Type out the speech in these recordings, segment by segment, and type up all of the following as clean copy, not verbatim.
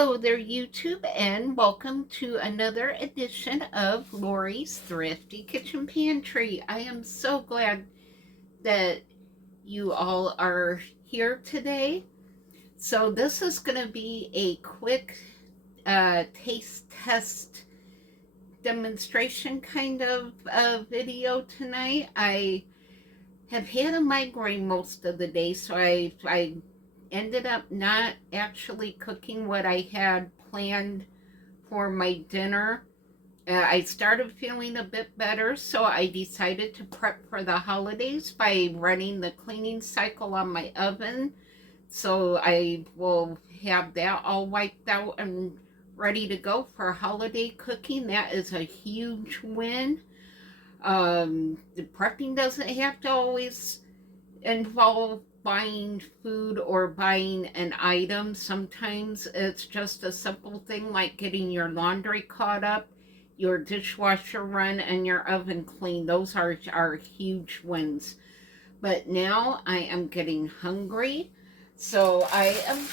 Hello there, YouTube, and welcome to another edition of Lori's Thrifty Kitchen Pantry. I am so glad that you all are here today. So this is going to be a quick taste test demonstration kind of video tonight. I have had a migraine most of the day, so I ended up not actually cooking what I had planned for my dinner. I started feeling a bit better, so I decided to prep for the holidays by running the cleaning cycle on my oven. So I will have that all wiped out and ready to go for holiday cooking. That is a huge win. The prepping doesn't have to always involve buying food or buying an item. Sometimes it's just a simple thing like getting your laundry caught up, your dishwasher run, and your oven clean. Those are huge wins. But now I am getting hungry, so I am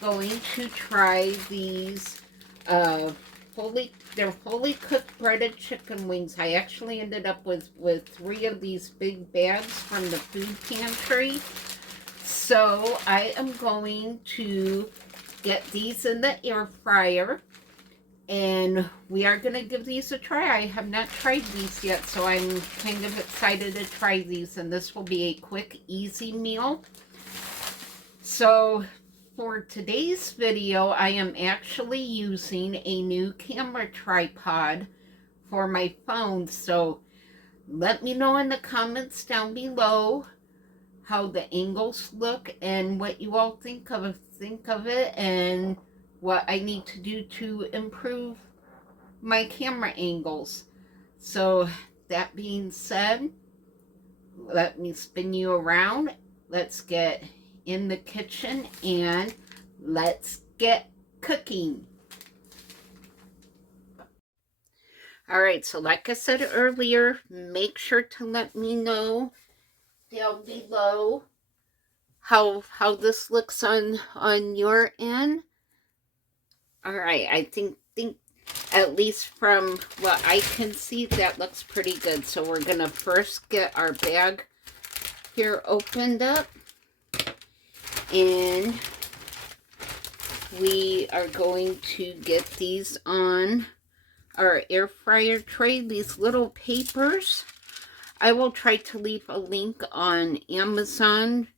going to try these they're fully cooked breaded chicken wings. I actually ended up with 3 of these big bags from the food pantry. So I am going to get these in the air fryer, and we are going to give these a try. I have not tried these yet, so I'm kind of excited to try these, and this will be a quick, easy meal. So for today's video, I am actually using a new camera tripod for my phone. So let me know in the comments down below how the angles look and what you all think of it, and what I need to do to improve my camera angles. So that being said, let me spin you around. Let's get in the kitchen and let's get cooking. All right, so like I said earlier, make sure to let me know down below how this looks on your end. All right, I think at least from what I can see, that looks pretty good. So we're gonna first get our bag here opened up, and we are going to get these on our air fryer tray. These little papers, I will try to leave a link on Amazon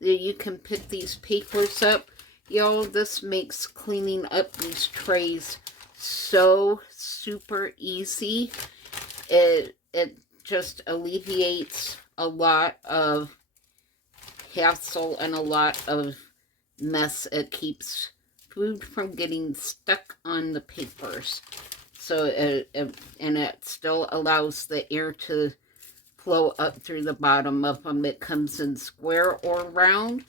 that you can pick these papers up. Y'all, this makes cleaning up these trays so super easy. It just alleviates a lot of hassle and a lot of mess. It keeps food from getting stuck on the papers. So and it still allows the air to flow up through the bottom of them. It comes in square or round.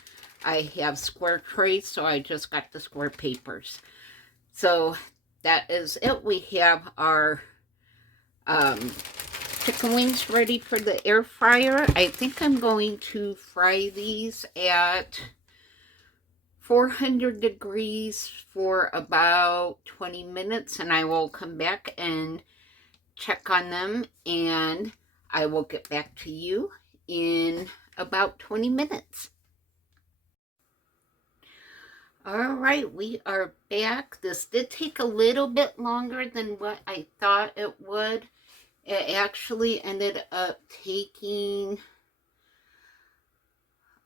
I have square trays, so I just got the square papers. So that is it. We have our chicken wings ready for the air fryer. I think I'm going to fry these at 400 degrees for about 20 minutes, and I will come back and check on them, and I will get back to you in about 20 minutes. All right, we are back. This did take a little bit longer than what I thought it would. It actually ended up taking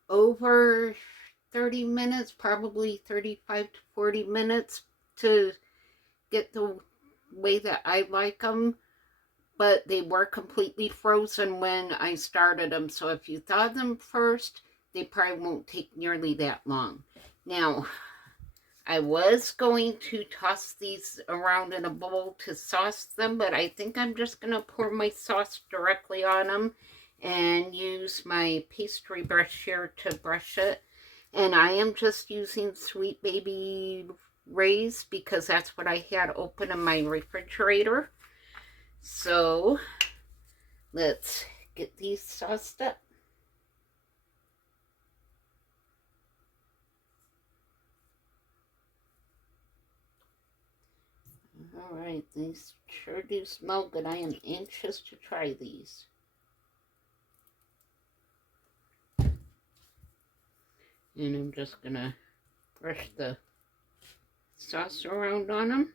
over 30 minutes, probably 35 to 40 minutes to get the way that I like them. But they were completely frozen when I started them. So if you thaw them first, they probably won't take nearly that long. Now, I was going to toss these around in a bowl to sauce them, but I think I'm just going to pour my sauce directly on them and use my pastry brush here to brush it. And I am just using Sweet Baby Ray's because that's what I had open in my refrigerator. So let's get these sauced up. Alright, these sure do smell good. I am anxious to try these. And I'm just gonna brush the sauce around on them.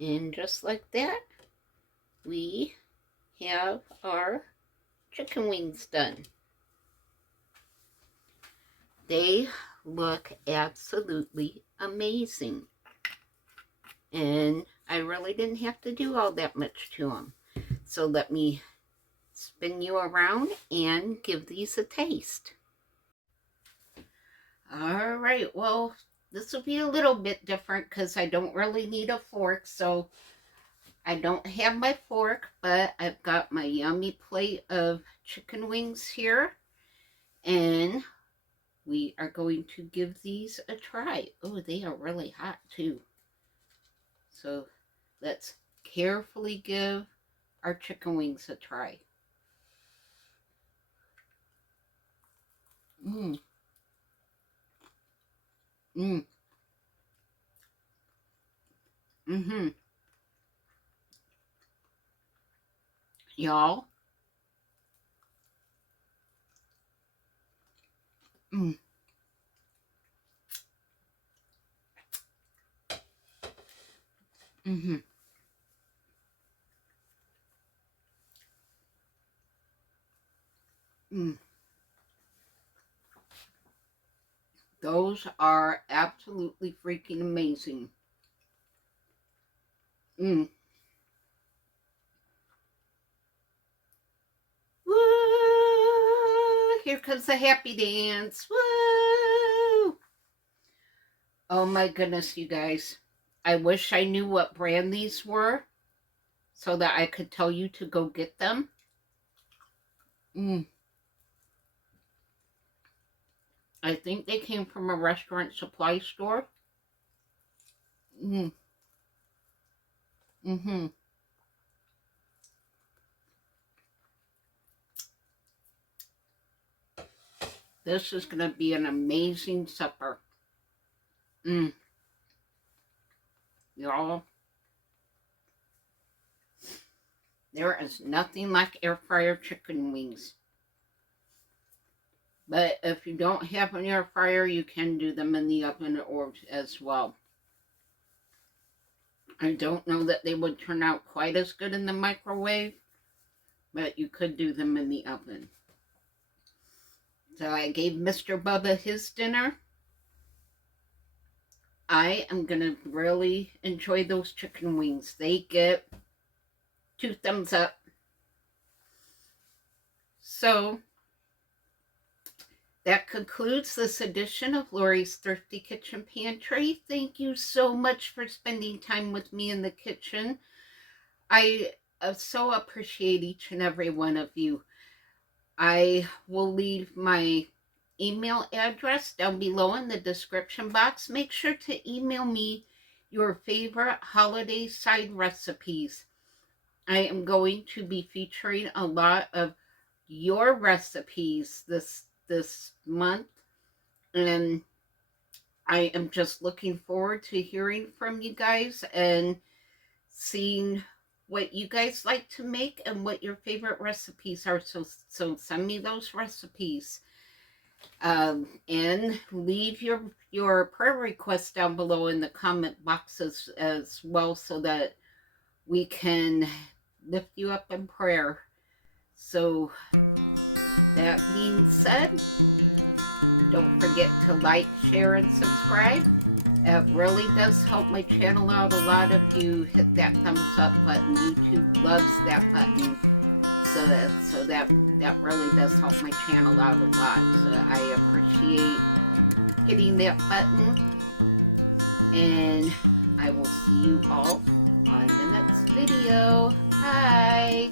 And just like that, we have our chicken wings done. They look absolutely amazing. And I really didn't have to do all that much to them. So let me spin you around and give these a taste. All right, well, this will be a little bit different because I don't really need a fork, so I don't have my fork, but I've got my yummy plate of chicken wings here, and we are going to give these a try. Oh, they are really hot too. So let's carefully give our chicken wings a try. Mmm. Mmm. Mm-hmm. Y'all. Mmm. Mm-hmm. Mmm. Those are absolutely freaking amazing. Mmm. Woo! Here comes the happy dance. Woo! Oh my goodness, you guys. I wish I knew what brand these were so that I could tell you to go get them. I think they came from a restaurant supply store. Mm-hmm. This is going to be an amazing supper. Y'all, there is nothing like air fryer chicken wings. But if you don't have an air fryer, you can do them in the oven or as well. I don't know that they would turn out quite as good in the microwave, but you could do them in the oven. So I gave Mr. Bubba his dinner. I am going to really enjoy those chicken wings. They get 2 thumbs up. So that concludes this edition of Lori's Thrifty Kitchen Pantry. Thank you so much for spending time with me in the kitchen. I so appreciate each and every one of you. I will leave my email address down below in the description box. Make sure to email me your favorite holiday side recipes. I am going to be featuring a lot of your recipes this month, and I am just looking forward to hearing from you guys and seeing what you guys like to make and what your favorite recipes are. So send me those recipes. And leave your prayer requests down below in the comment boxes as well so that we can lift you up in prayer. So that being said, don't forget to like, share, and subscribe. It really does help my channel out a lot if you hit that thumbs up button. YouTube loves that button. So that really does help my channel out a lot. So I appreciate hitting that button. And I will see you all on the next video. Bye.